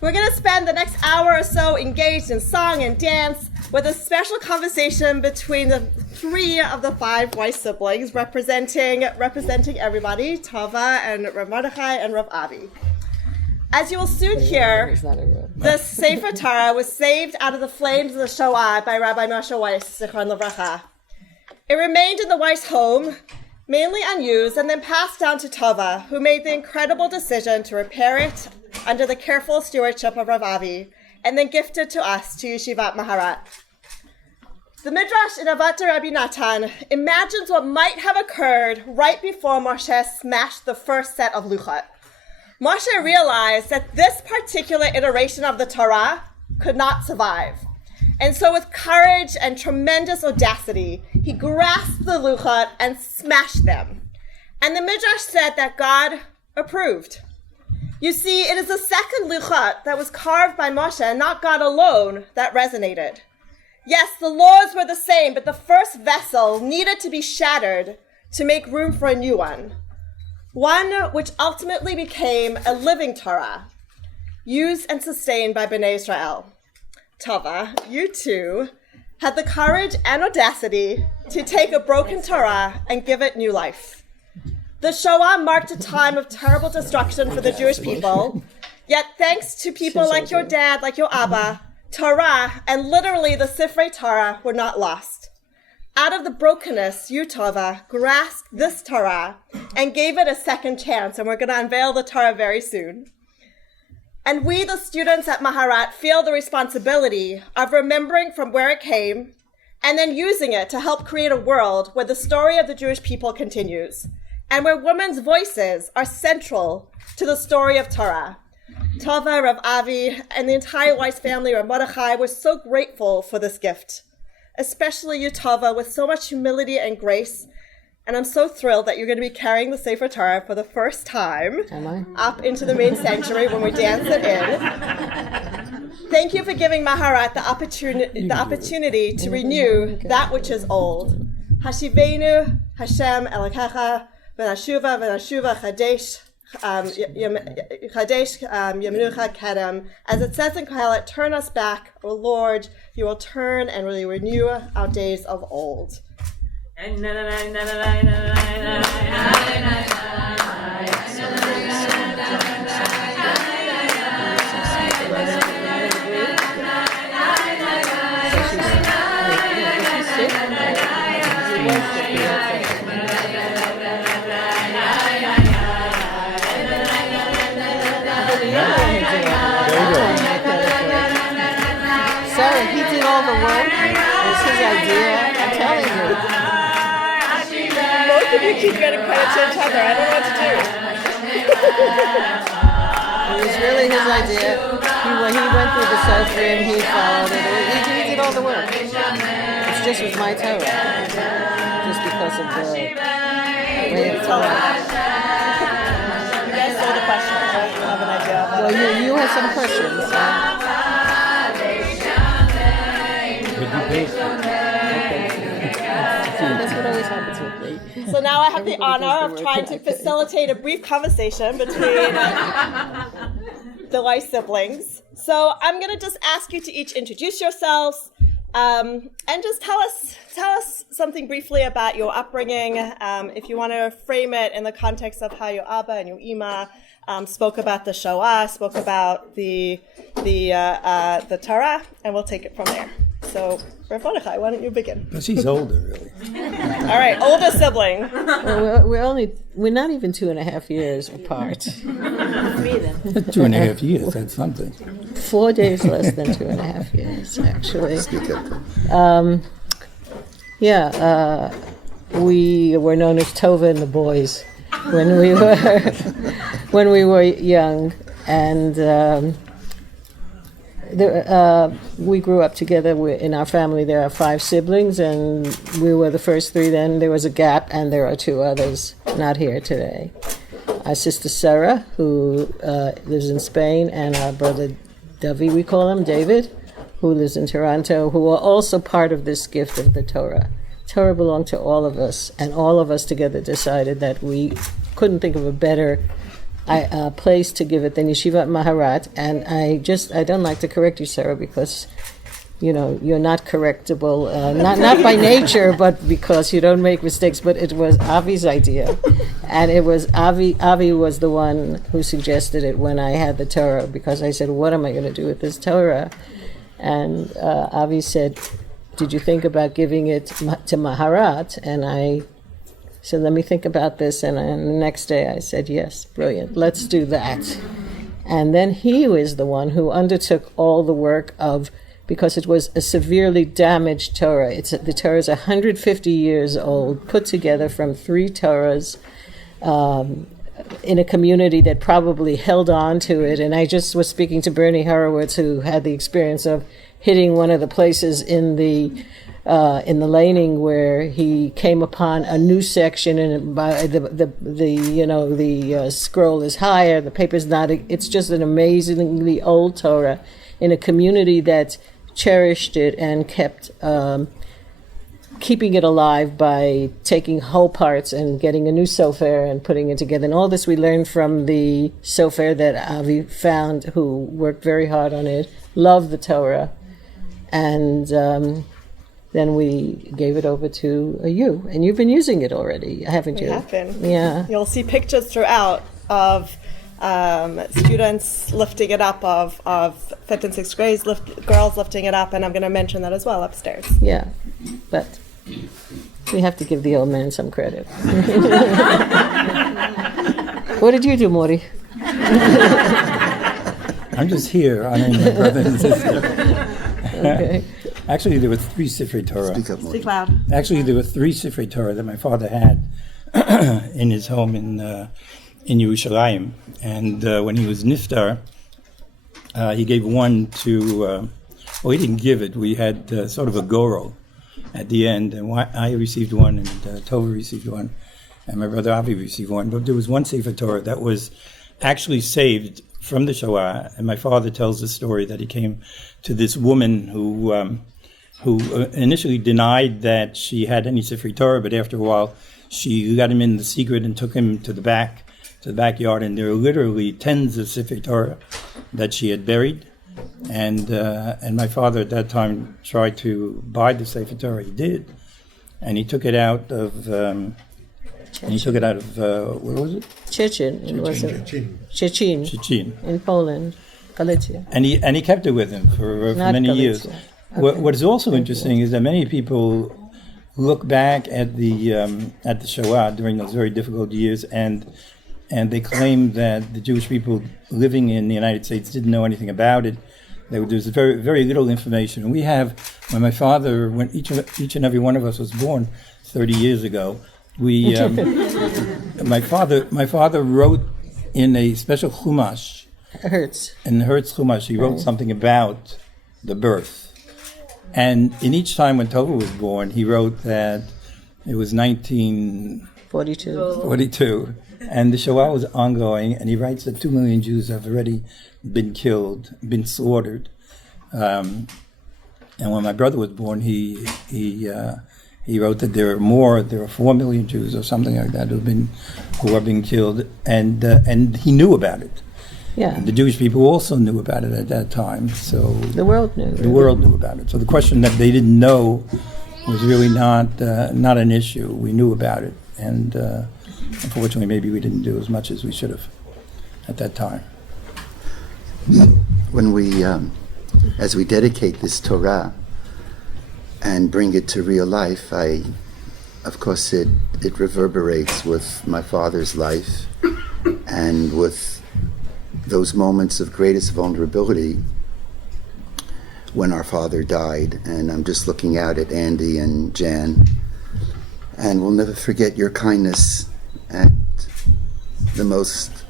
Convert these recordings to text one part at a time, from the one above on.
We're going to spend the next hour or so engaged in song and dance with a special conversation between the 3 of the 5 wise siblings representing everybody, Tova and Rav Mordechai and Rav Avi. As you will soon hear, the Sefer Torah was saved out of the flames of the Shoah by Rabbi Moshe Weiss, Zichron Livracha. It remained in the Weiss home, mainly unused, and then passed down to Tova, who made the incredible decision to repair it under the careful stewardship of Rav Avi, and then gifted to us, to Yeshivat Maharat. The Midrash in Avat Rabbi Natan imagines what might have occurred right before Moshe smashed the first set of luchot. Moshe realized that this particular iteration of the Torah could not survive. And so with courage and tremendous audacity, he grasped the luchot and smashed them. And the Midrash said that God approved. You see, it is the second luchot that was carved by Moshe, and not God alone, that resonated. Yes, the laws were the same, but the first vessel needed to be shattered to make room for a new one which ultimately became a living Torah, used and sustained by Bnei Israel. Tova, you too had the courage and audacity to take a broken Torah and give it new life. The Shoah marked a time of terrible destruction for the Jewish people, yet thanks to people like your dad, like your Abba, Torah, and literally the Sefer Torah were not lost. Out of the brokenness, you, Tova, grasped this Torah and gave it a second chance, and we're going to unveil the Torah very soon. And we, the students at Maharat, feel the responsibility of remembering from where it came and then using it to help create a world where the story of the Jewish people continues and where women's voices are central to the story of Torah. Tova, Rav Avi, and the entire Weiss family, Rav Mordechai, were so grateful for this gift, especially you, Tova, with so much humility and grace. And I'm so thrilled that you're going to be carrying the Sefer Torah for the first time up into the main sanctuary when we dance it in. Thank you for giving Maharat the opportunity to renew that which is old. Hashivenu Hashem Elokecha v'nashuva chadesh Yemnucha Kedem. As it says in Kohelet, turn us back, O Lord, you will turn and really renew our days of old. Sarah, he did all the work. It was his idea. I'm telling you. Both of you keep getting credit to each other. I don't know what to do. It was really his idea. When he went through the Sefer and he followed it. He did all the work. It's just with my Torah. Just because of the way it's all. You guys saw the question. I don't have an idea. Well, you had some questions. That's what always happens with me. So now I have the honor of trying to facilitate a brief conversation between the Weiss siblings. So I'm going to just ask you to each introduce yourselves and just tell us something briefly about your upbringing. If you want to frame it in the context of how your Abba and your Ima spoke about the Shoah, spoke about the Torah, and we'll take it from there. So, Rav Mordechai, why don't you begin? Well, she's older, really. All right, oldest sibling. Well, we're not even 2.5 years apart. 2.5 years, that's something. 4 days less than 2.5 years, actually. We were known as Tova and the boys when we were young, and we grew up together. In our family, there are 5 siblings, and we were the first 3. Then there was a gap, and there are 2 others not here today. Our sister Sarah, who lives in Spain, and our brother Davi, we call him David, who lives in Toronto, who are also part of this gift of the Torah. Torah belonged to all of us, and all of us together decided that we couldn't think of a better place to give it than Yeshivat Maharat. And I don't like to correct you, Sarah, because you're not correctable, not by nature, but because you don't make mistakes. But it was Avi's idea, and it was Avi was the one who suggested it when I had the Torah, because I said, "What am I going to do with this Torah?" And Avi said, "Did you think about giving it to Maharat?" And I said, "Let me think about this." And the next day I said, "Yes, brilliant. Let's do that." And then he was the one who undertook all the work of. Because it was a severely damaged Torah. The Torah is 150 years old, put together from 3 Torahs in a community that probably held on to it. And I just was speaking to Bernie Horowitz, who had the experience of hitting one of the places in the laning where he came upon a new section, and the scroll is higher, the paper's not. It's just an amazingly old Torah in a community that cherished it and kept keeping it alive by taking whole parts and getting a new Sefer and putting it together. And all this we learned from the Sefer that Avi found, who worked very hard on it, loved the Torah. And then we gave it over to you. And you've been using it already, haven't you? We have been. Yeah. You'll see pictures throughout of students lifting it up, of 5th and 6th grades, girls lifting it up, and I'm going to mention that as well upstairs. Yeah, but we have to give the old man some credit. What did you do, Maury? I'm just here honoring my brother and sister. Okay. Actually, there were 3 Sefer Torah. Speak loud. Actually, there were 3 Sefer Torah that my father had in his home in Yerushalayim. And when he was niftar, he gave one to, he didn't give it. We had sort of a goro at the end. And I received one, and Tova received one, and my brother Avi received one. But there was one Sefer Torah that was actually saved from the Shoah. And my father tells the story that he came to this woman who initially denied that she had any Sefer Torah, but after a while she got him in the secret and took him to the backyard, and there were literally tens of Sefer Torah that she had buried. And my father at that time tried to buy the Sefer Torah. He did, and he took it out of where was it? Szczecin. Szczecin In Poland, Galicia. And he kept it with him for many years. Okay. What is also interesting is that many people look back at the Shoah during those very difficult years, and they claim that the Jewish people living in the United States didn't know anything about it. There's very, very little information. And we have, when my father, when each and every one of us was born 30 years ago, we my father wrote in a special chumash. In Hertz chumash, he wrote something about the birth. And in each time when Tova was born, he wrote that it was 1942, and the Shoah was ongoing, and he writes that 2 million Jews have already been killed, been slaughtered. And when my brother was born, he wrote that there are 4 million Jews or something like that who are being killed, and he knew about it. Yeah. And the Jewish people also knew about it at that time. So the world knew. The world knew about it. So the question that they didn't know was really not an issue. We knew about it, and unfortunately, maybe we didn't do as much as we should have at that time. When we, as we dedicate this Torah and bring it to real life, of course, it reverberates with my father's life and with those moments of greatest vulnerability when our father died. And I'm just looking out at Andy and Jan, and we'll never forget your kindness at the most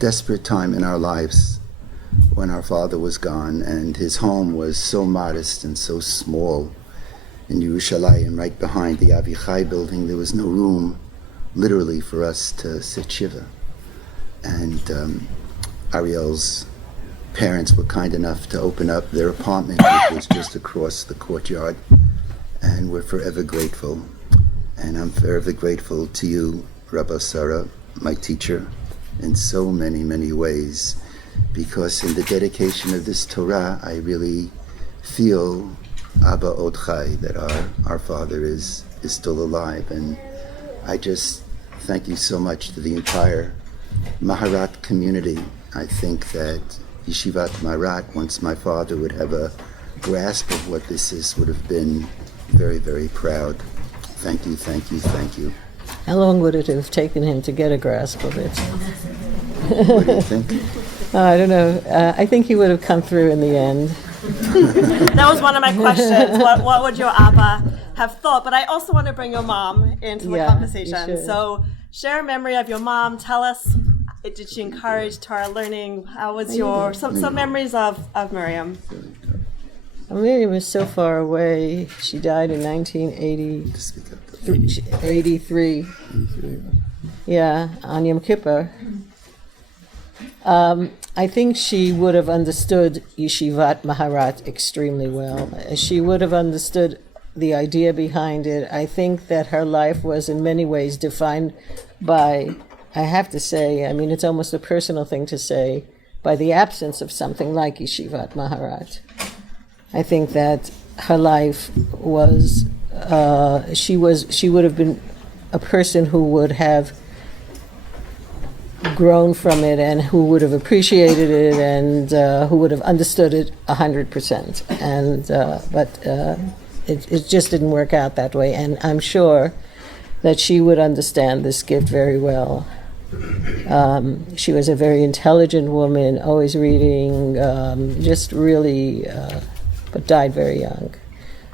desperate time in our lives when our father was gone, and his home was so modest and so small in Yerushalayim, right behind the Avichai building. There was no room, literally, for us to sit shiva. And Ariel's parents were kind enough to open up their apartment, which was just across the courtyard, and we're forever grateful. And I'm forever grateful to you, Rabbi Sarah, my teacher, in so many, many ways, because in the dedication of this Torah, I really feel Abba Od Chai, that our Father is still alive. And I just thank you so much to the entire Maharat community. I think that Yeshivat Maharat, once my father would have a grasp of what this is, would have been very, very proud. Thank you, thank you, thank you. How long would it have taken him to get a grasp of it? What do you think? I don't know. I think he would have come through in the end. That was one of my questions. What would your Abba have thought? But I also want to bring your mom into the Yeah, conversation. you should. So share a memory of your mom. Tell us, did she encourage Torah learning? How was your some memories of Miriam? Miriam was so far away. She died in 1983. Yeah, on Yom Kippur. I think she would have understood Yeshivat Maharat extremely well. She would have understood the idea behind it. I think that her life was in many ways defined by, I have to say, I mean, it's almost a personal thing to say, by the absence of something like Yeshivat Maharat. I think that her life was, she would have been a person who would have grown from it and who would have appreciated it and who would have understood it 100%. And but it just didn't work out that way. And I'm sure that she would understand this gift very well. She was a very intelligent woman, always reading, just really, but died very young.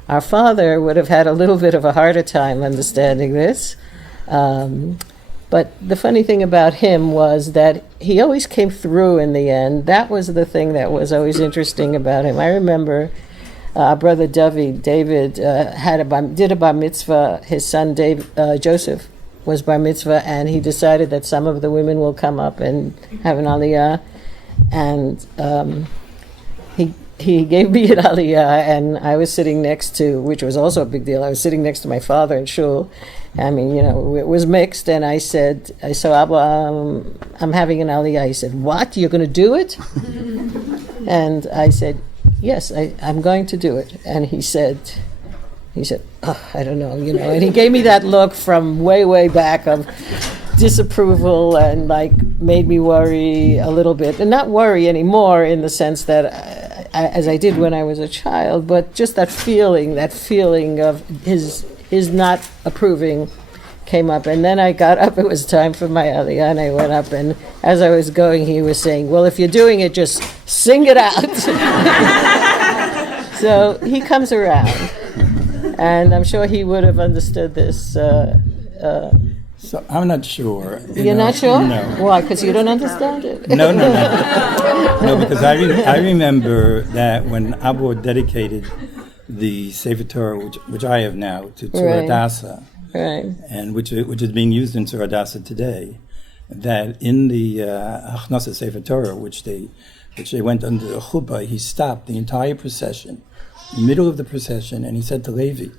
Our father would have had a little bit of a harder time understanding this. But the funny thing about him was that he always came through in the end. That was the thing that was always interesting about him. I remember our brother David did a bar mitzvah. His son Joseph was bar mitzvah, and he decided that some of the women will come up and have an aliyah. And he gave me an aliyah, and I was sitting next to, which was also a big deal, I was sitting next to my father in shul. I mean, you know, it was mixed, and I said, so Abba, I'm having an aliyah. He said, what, you're going to do it? And I said, yes, I'm going to do it. And he said, oh, I don't know, you know, and he gave me that look from way, way back of disapproval and like made me worry a little bit, and not worry anymore in the sense that as I did when I was a child, but just that feeling of his not approving came up. And then I got up, it was time for my aliyah, and I went up, and as I was going, he was saying, well, if you're doing it, just sing it out. So he comes around, and I'm sure he would have understood this. So I'm not sure. You're not sure? No. Why? Because you don't understand it? No. No, because I remember that when Abu dedicated the Sefer Torah, which I have now, to Tzur Hadassah, right, and which is being used in Tzur Hadassah today, that in the Hachnassat Sefer Torah, which they went under the chuppah, he stopped the entire procession, in the middle of the procession, and he said to Levi,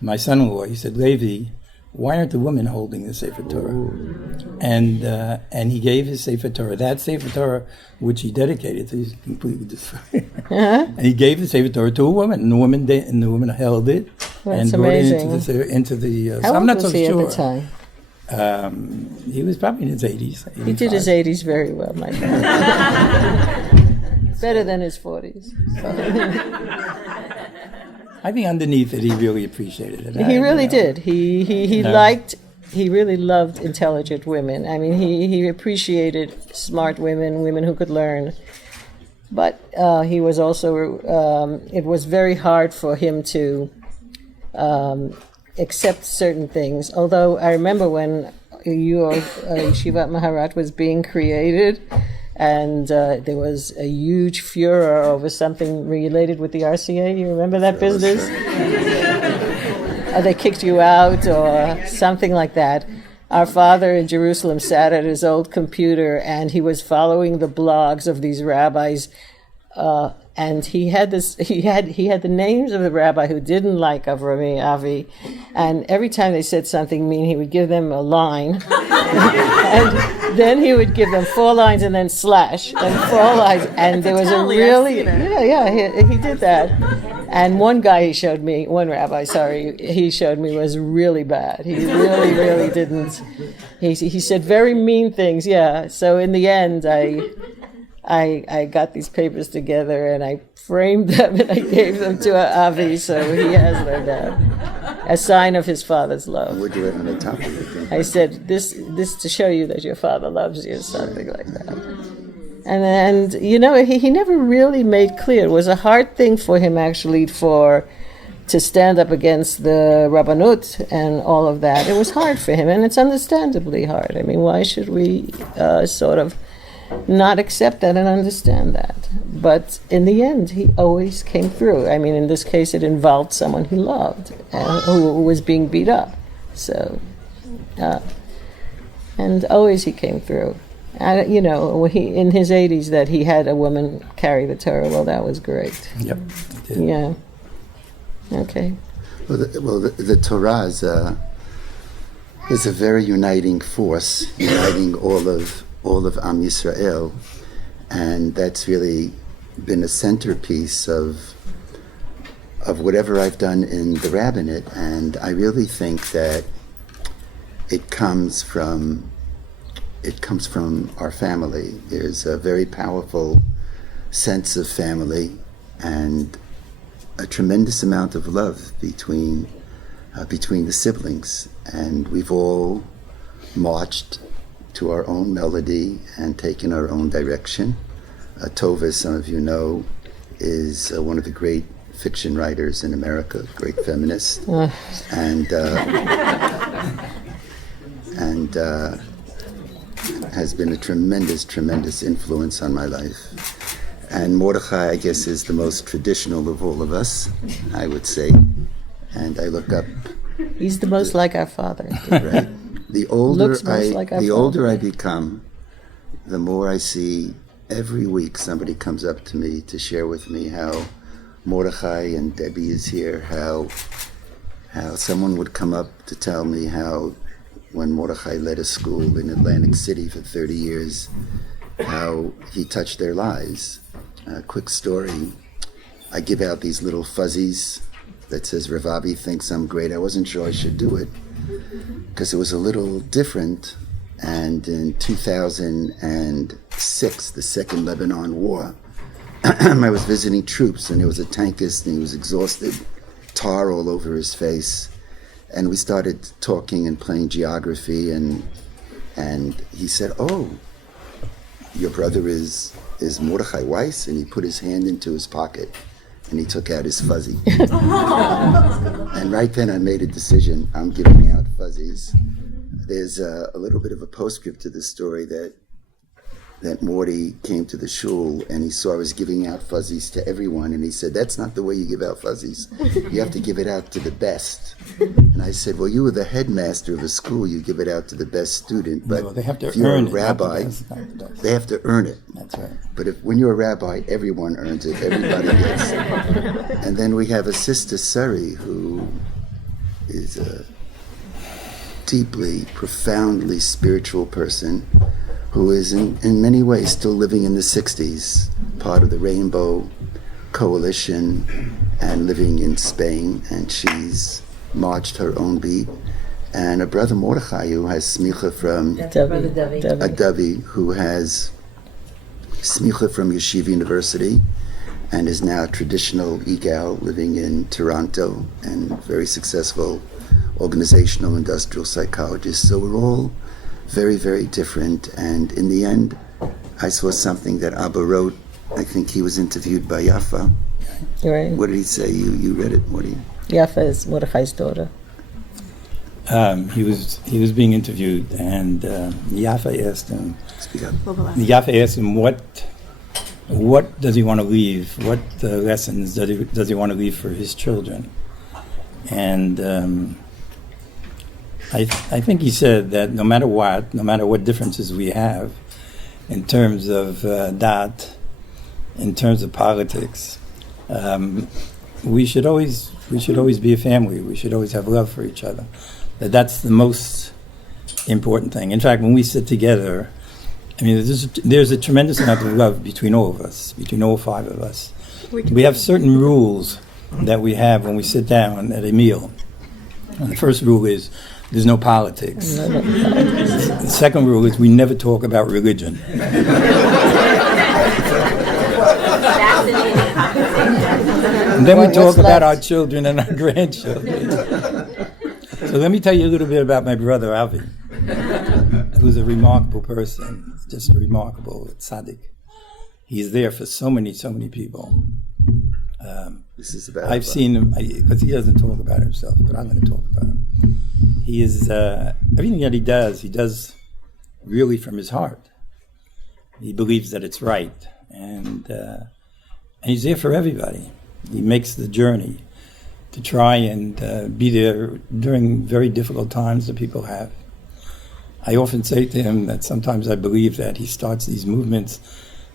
my son-in-law, he said, Levi, why aren't the women holding the Sefer Torah? And he gave his Sefer Torah, that Sefer Torah which he dedicated, so he's completely destroyed. And he gave the Sefer Torah to a woman, and the woman held it and brought amazing. it into the. How so I'm old not was so he sure. at the time? He was probably in his 80s. He did his 80s very well, my friend. Better than his 40s. I think underneath it, he really appreciated it. He really did. He really loved intelligent women. I mean, he appreciated smart women who could learn. But he was also, it was very hard for him to accept certain things. Although I remember when your Yeshivat Maharat was being created, and there was a huge furor over something related with the RCA. You remember that business? Or they kicked you out or something like that. Our father in Jerusalem sat at his old computer, and he was following the blogs of these rabbis and he had the names of the rabbi who didn't like Avrami Avi, and every time they said something mean, he would give them a line, and then he would give them 4 lines and then slash and 4 lines, and there was a really he did that. And one guy one rabbi he showed me was really bad. He really didn't. He said very mean things. Yeah. So in the end, I got these papers together and I framed them and I gave them to Avi, so he has them now, a sign of his father's love. Would you have on the top of it? I said this to show you that your father loves you, something like that. And he never really made clear. It was a hard thing for him actually to stand up against the Rabbanut and all of that. It was hard for him, and it's understandably hard. I mean, why should we sort of not accept that and understand that? But in the end, he always came through. I mean, in this case, it involved someone he loved and who was being beat up. So, and always he came through. In his 80s, that he had a woman carry the Torah. Well, that was great. Yep. Yeah. Okay. Well, the Torah is a very uniting force, uniting all of Am Yisrael, and that's really been a centerpiece of whatever I've done in the rabbinate. And I really think that it comes from our family. There's a very powerful sense of family and a tremendous amount of love between the siblings, and we've all marched to our own melody and taken our own direction. Tova, as some of you know, is one of the great fiction writers in America, great feminist, and has been a tremendous influence on my life. And Mordechai, I guess, is the most traditional of all of us, I would say. And I look up. He's the most like our father. Right. The older older I become, the more I see every week somebody comes up to me to share with me how Mordechai and Debbie is here, how someone would come up to tell me how when Mordechai led a school in Atlantic City for 30 years, how he touched their lives. Quick story, I give out these little fuzzies that says Ravabi thinks I'm great. I wasn't sure I should do it because it was a little different. And in 2006, the Second Lebanon War, I was visiting troops, and there was a tankist, and he was exhausted, tar all over his face. And we started talking and playing geography, and he said, "Oh, your brother is Mordechai Weiss?" And he put his hand into his pocket, and he took out his fuzzy. And right then I made a decision. I'm giving out fuzzies. There's a little bit of a postscript to the story that Morty came to the shul and he saw I was giving out fuzzies to everyone, and he said, "That's not the way you give out fuzzies. You have to give it out to the best." And I said, "Well, you were the headmaster of a school. You give it out to the best student. But no, they have to if you're earn a rabbi, they have to earn it." That's right. But when you're a rabbi, everyone earns it. Everybody gets it. And then we have a sister, Sari, who is a deeply, profoundly spiritual person who is in many ways still living in the 60s, part of the Rainbow Coalition and living in Spain, and she's marched her own beat. And a brother Mordechai who has smicha from Davi, who has smicha from Yeshiva University and is now a traditional egal living in Toronto and very successful organizational industrial psychologist. So we're all very, very different. And in the end, I saw something that Abba wrote. I think he was interviewed by Yafa. Right. What did he say? You read it. What do you? Yafa is Mordechai's daughter. He was being interviewed, and Yafa asked him. Speak up. Yafa asked him what does he want to leave? What lessons does he want to leave for his children? And I think he said that no matter what differences we have in terms of dat, in terms of politics. We should always be a family. We should always have love for each other. That's the most important thing. In fact, when we sit together, I mean, there's a tremendous amount of love between all of us, between all five of us. We have certain rules that we have when we sit down at a meal. And the first rule is there's no politics. The second rule is we never talk about religion. And then we talk about our children and our grandchildren. So let me tell you a little bit about my brother Avi, who's a remarkable person, just a remarkable tzaddik. He's there for so many people. This is about I've seen him, because he doesn't talk about himself, but I'm going to talk about him. He is, everything that he does really from his heart. He believes that it's right, and he's there for everybody. He makes the journey to try and be there during very difficult times that people have. I often say to him that sometimes I believe that he starts these movements,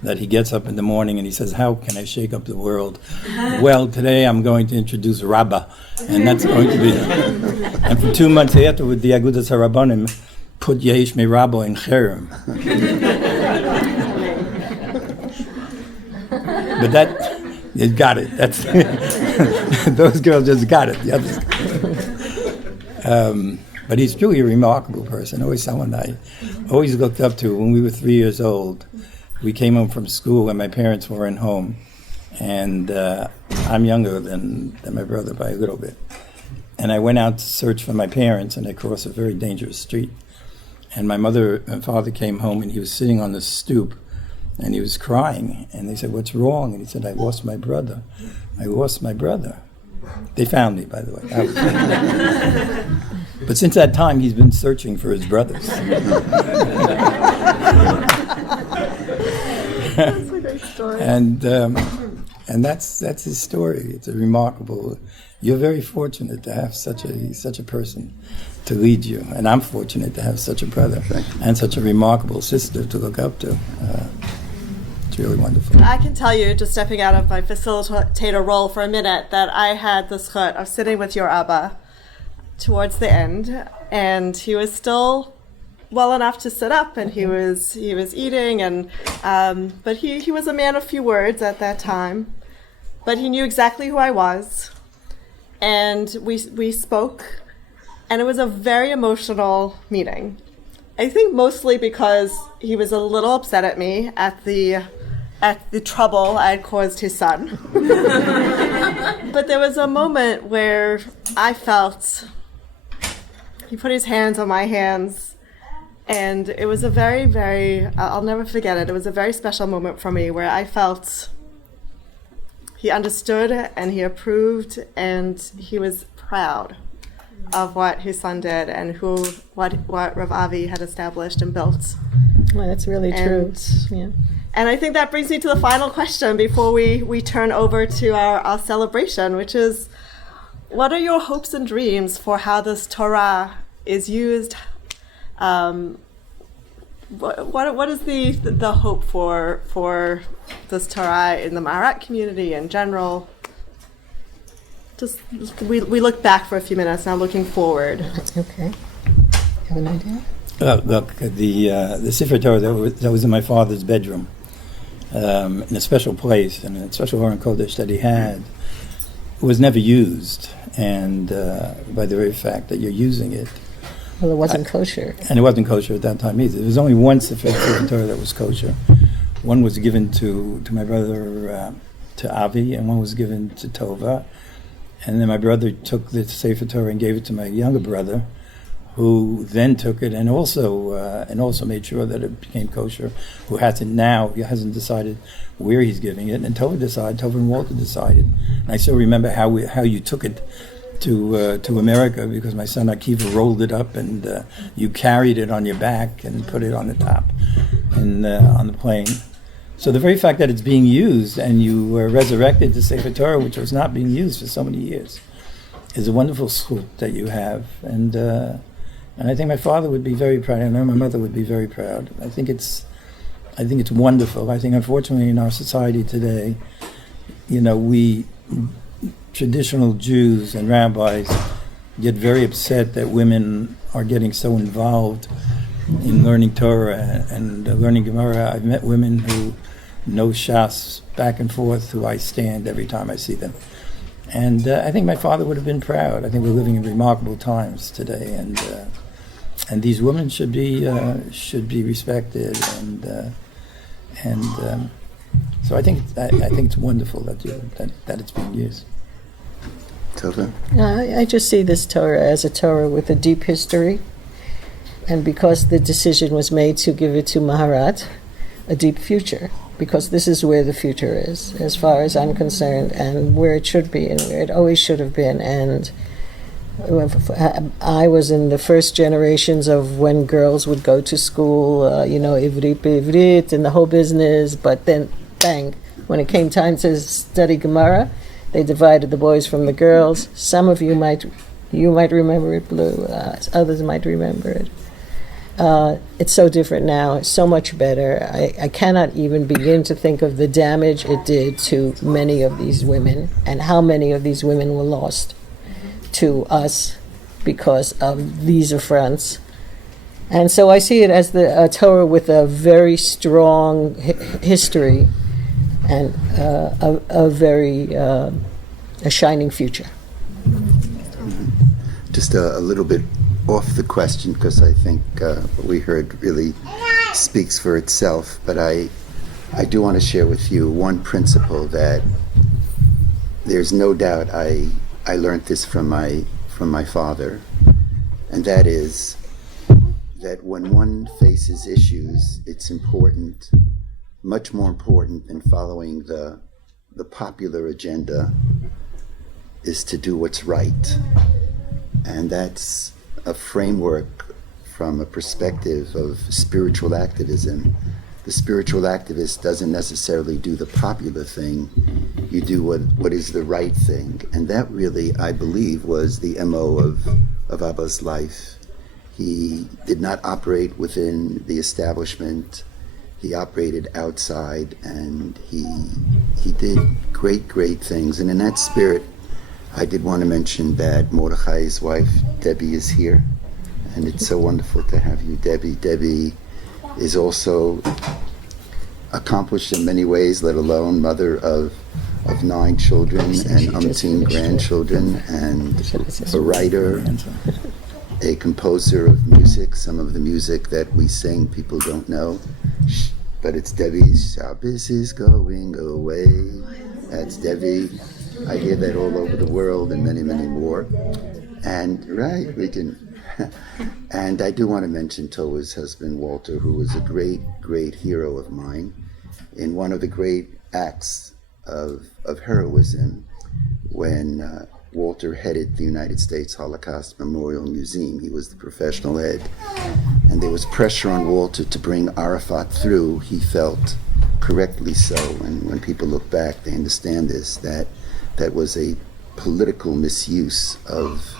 that he gets up in the morning and he says, how can I shake up the world? Well, today I'm going to introduce Rabbah, and that's going to be... And for 2 months after, with the Agudas HaRabbanim, put Yesh Me Rabbah in Cherem. But that... You got it. That's those girls just got it. The others. But he's truly a remarkable person. Always someone I always looked up to. When we were 3 years old, we came home from school and my parents weren't home. And I'm younger than my brother by a little bit. And I went out to search for my parents, and I crossed a very dangerous street. And my mother and father came home, and he was sitting on the stoop. And he was crying, and they said, what's wrong? And he said, I lost my brother. I lost my brother. They found me, by the way. But since that time, he's been searching for his brothers. That's a great story. And that's his story. It's a remarkable... You're very fortunate to have such a person to lead you. And I'm fortunate to have such a brother and such a remarkable sister to look up to. It's really wonderful. I can tell you, just stepping out of my facilitator role for a minute, that I had the zchut of sitting with your Abba towards the end, and he was still well enough to sit up, and he was eating, and but he was a man of few words at that time, but he knew exactly who I was, and we spoke, and it was a very emotional meeting. I think mostly because he was a little upset at me at the trouble I had caused his son. But there was a moment where I felt he put his hands on my hands, and it was a very, very, I'll never forget it. It was a very special moment for me where I felt he understood and he approved and he was proud of what his son did and what Rav Avi had established and built. Well, that's really true. Yeah. And I think that brings me to the final question before we turn over to our celebration, which is, what are your hopes and dreams for how this Torah is used? What is the hope for this Torah in the Maharat community in general? Just we look back for a few minutes now, looking forward. Okay. Have an idea? Look, the Sefer Torah that was in my father's bedroom, in a special place, in a special Aron Kodesh that he had, was never used, and by the very fact that you're using it. Well, it wasn't kosher. And it wasn't kosher at that time either. There was only one Sefer Torah that was kosher. One was given to my brother, to Avi, and one was given to Tova. And then my brother took the Sefer Torah and gave it to my younger brother, who then took it and also made sure that it became kosher. He hasn't decided where he's giving it, and Tova and Walter decided. And I still remember how you took it to America, because my son Akiva rolled it up and you carried it on your back and put it on the top and on the plane. So the very fact that it's being used and you resurrected the Sefer Torah, which was not being used for so many years, is a wonderful zchut that you have. And I think my father would be very proud. I know my mother would be very proud. I think it's I think it's wonderful. I think, unfortunately, in our society today, we traditional Jews and rabbis get very upset that women are getting so involved in learning Torah and learning Gemara. I've met women who know Shas back and forth, who I stand every time I see them. And I think my father would have been proud. I think we're living in remarkable times today, and these women should be respected, and so I think it's wonderful that it's being used. Tova? I just see this Torah as a Torah with a deep history, and because the decision was made to give it to Maharat, a deep future, because this is where the future is, as far as I'm concerned, and where it should be, and where it always should have been. And I was in the first generations of when girls would go to school, ivrit be'ivrit and the whole business, but then, bang, when it came time to study Gemara, they divided the boys from the girls. Some of you might remember it, Blue. Others might remember it. It's so different now. It's so much better. I cannot even begin to think of the damage it did to many of these women, and how many of these women were lost to us because of these affronts. And so I see it as a Torah with a very strong history and a shining future. Just a little bit off the question, because I think what we heard really speaks for itself, but I do want to share with you one principle that there's no doubt I learned this from my father, and that is that when one faces issues, it's important, much more important than following the popular agenda, is to do what's right. And that's a framework from a perspective of spiritual activism. The spiritual activist doesn't necessarily do the popular thing. You do what is the right thing. And that really, I believe, was the MO of Abba's life. He did not operate within the establishment. He operated outside, and he did great things. And in that spirit, I did want to mention that Mordechai's wife, Debbie, is here. And it's so wonderful to have you, Debbie. Debbie is also accomplished in many ways, let alone mother of 9 children and umpteen grandchildren, and a writer, a composer of music. Some of the music that we sing people don't know, but it's Debbie's Shabbos is going away. That's Debbie. I hear that all over the world, and many more. And right, we can. And I do want to mention Tova's husband, Walter, who was a great hero of mine in one of the great acts of heroism when Walter headed the United States Holocaust Memorial Museum. He was the professional head. And there was pressure on Walter to bring Arafat through. He felt correctly so. And when people look back, they understand this, that was a political misuse of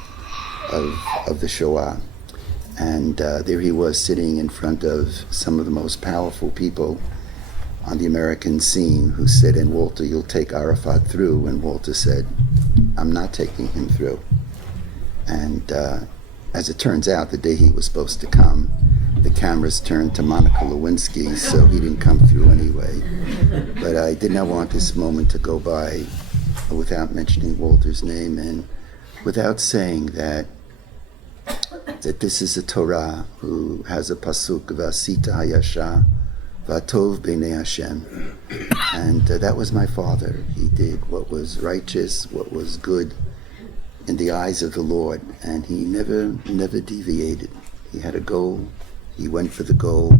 the Shoah. And there he was sitting in front of some of the most powerful people on the American scene, who said, "And Walter, you'll take Arafat through." And Walter said, "I'm not taking him through." And as it turns out, the day he was supposed to come, the cameras turned to Monica Lewinsky, so he didn't come through anyway. But I did not want this moment to go by without mentioning Walter's name, and without saying that this is a Torah who has a pasuk, V'asita hayasha v'atov b'nei Hashem. And that was my father. He did what was righteous, what was good in the eyes of the Lord, and he never deviated. He had a goal. He went for the goal.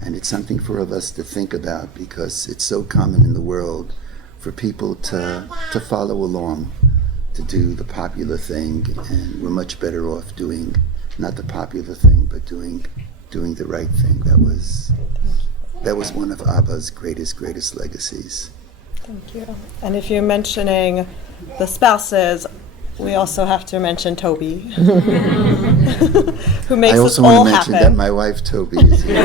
And it's something for us to think about, because it's so common in the world for people to follow along, to do the popular thing, and we're much better off doing not the popular thing, but doing the right thing. That was one of Abba's greatest legacies. Thank you. And if you're mentioning the spouses, we also have to mention Toby, who makes I us also all want to mention happen. that my wife Toby is here.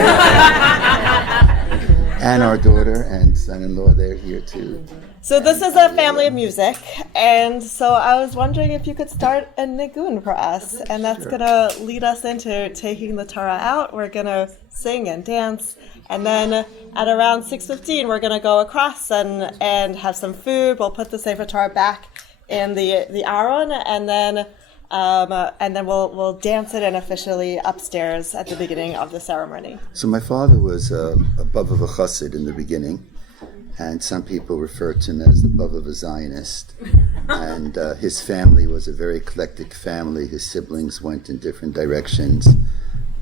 And our daughter and son-in-law, they're here too. So this is a family of music, and so I was wondering if you could start a nigun for us, and that's gonna lead us into taking the Torah out. We're gonna sing and dance, and then at around 6:15 we're gonna go across and have some food. We'll put the Sefer Torah back in the Aron, and then we'll dance it in officially upstairs at the beginning of the ceremony. So my father was a Bava Chassid in the beginning, and some people refer to him as the Bava Zionist. And his family was a very eclectic family. His siblings went in different directions.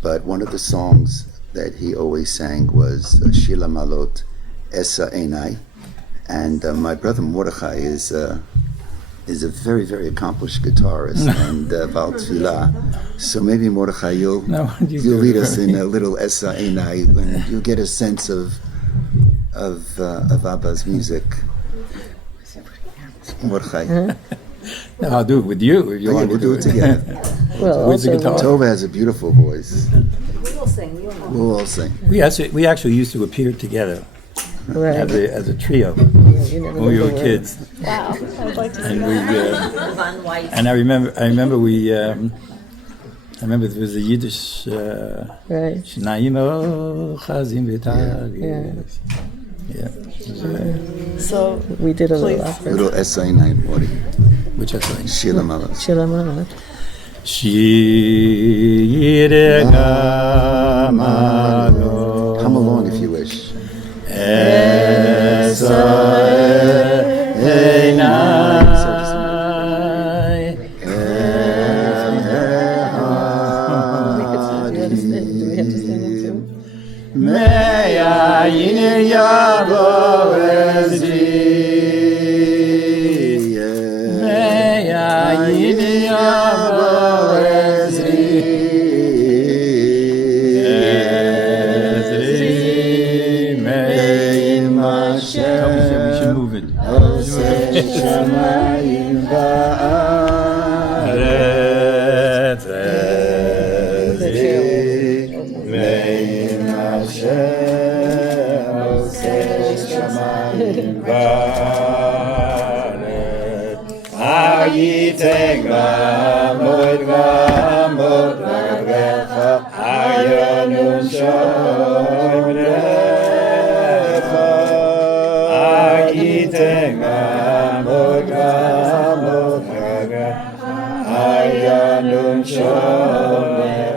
But one of the songs that he always sang was Shila Malot Esa Einai. And my brother Mordechai is a very, very accomplished guitarist and Baal Tfilah. So maybe Mordechai, you'll lead us in a little Esa Einai, and you'll get a sense of Abba's music. Mordechai. No, I'll do it with you if you want We'll to do it together. Well, Where's the also, guitar? Tova has a beautiful voice. We'll sing. We'll all sing. We actually used to appear together right. as a trio You never when we know were the word. kids, Wow, I'd like to see and that. and I remember we. I remember there was a Yiddish. Right. Shnaim chazim v'tag. Yeah. So We did a little Please. opera. Little Esa Einai, Morty. Which I sang. Shila Malot. Shilamanot. Shire gamalo. Come along if you wish. Shalom.